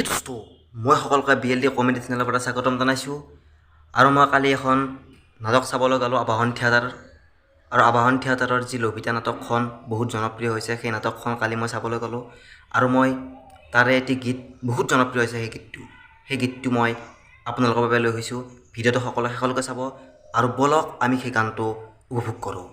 হে দোস্ত মই সকলোকে BLD কমেডি চেনেলৰ পৰা স্বাগতম জনাইছোঁ আৰু মই কালি এখন নাটক চাবলৈ গ'লোঁ আবাহন থিয়েটাৰ আৰু আবাহন থিয়েটাৰৰ যি লভিতা নাটকখন বহুত জনপ্ৰিয় হৈছে সেই নাটকখন কালি মই চাবলৈ গ'লোঁ আৰু মই তাৰে এটি গীত বহুত জনপ্ৰিয় হৈছে সেই গীতটো মই আপোনালোকৰ বাবে লৈ আহিছোঁ ভিডিঅ'টো সকলোৱে শেষলৈকে চাব আৰু বলক আমি সেই গানটো উপভোগ কৰোঁ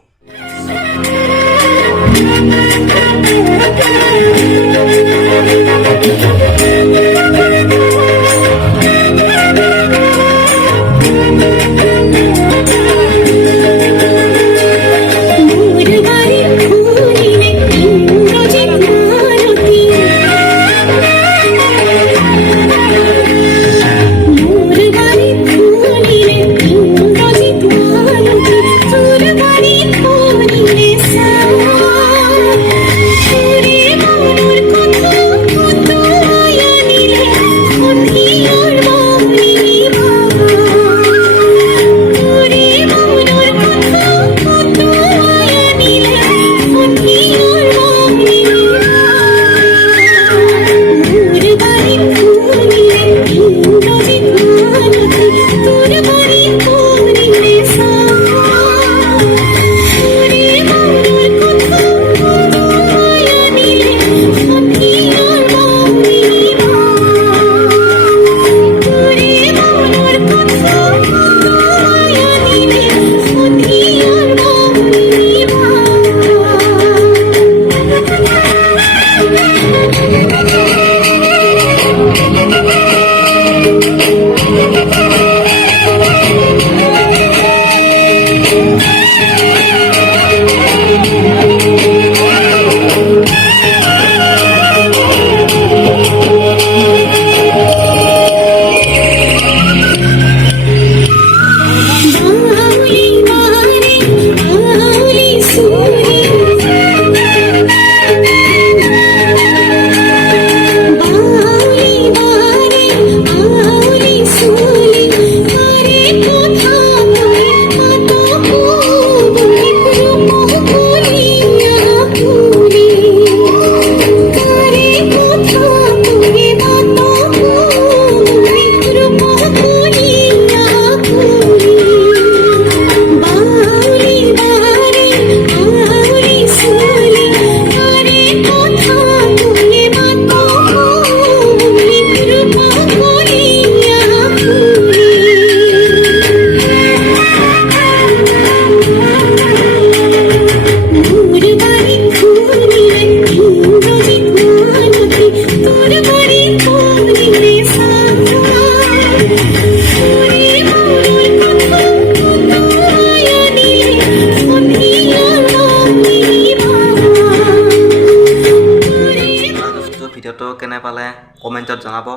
ভিডিঅ'টো কেনে পালে কমেণ্টত জনাব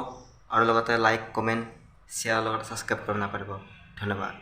আৰু লগতে লাইক কমেণ্ট শ্বেয়াৰ লগতে ছাবস্ক্ৰাইব কৰিব নাপাহৰিব ধন্যবাদ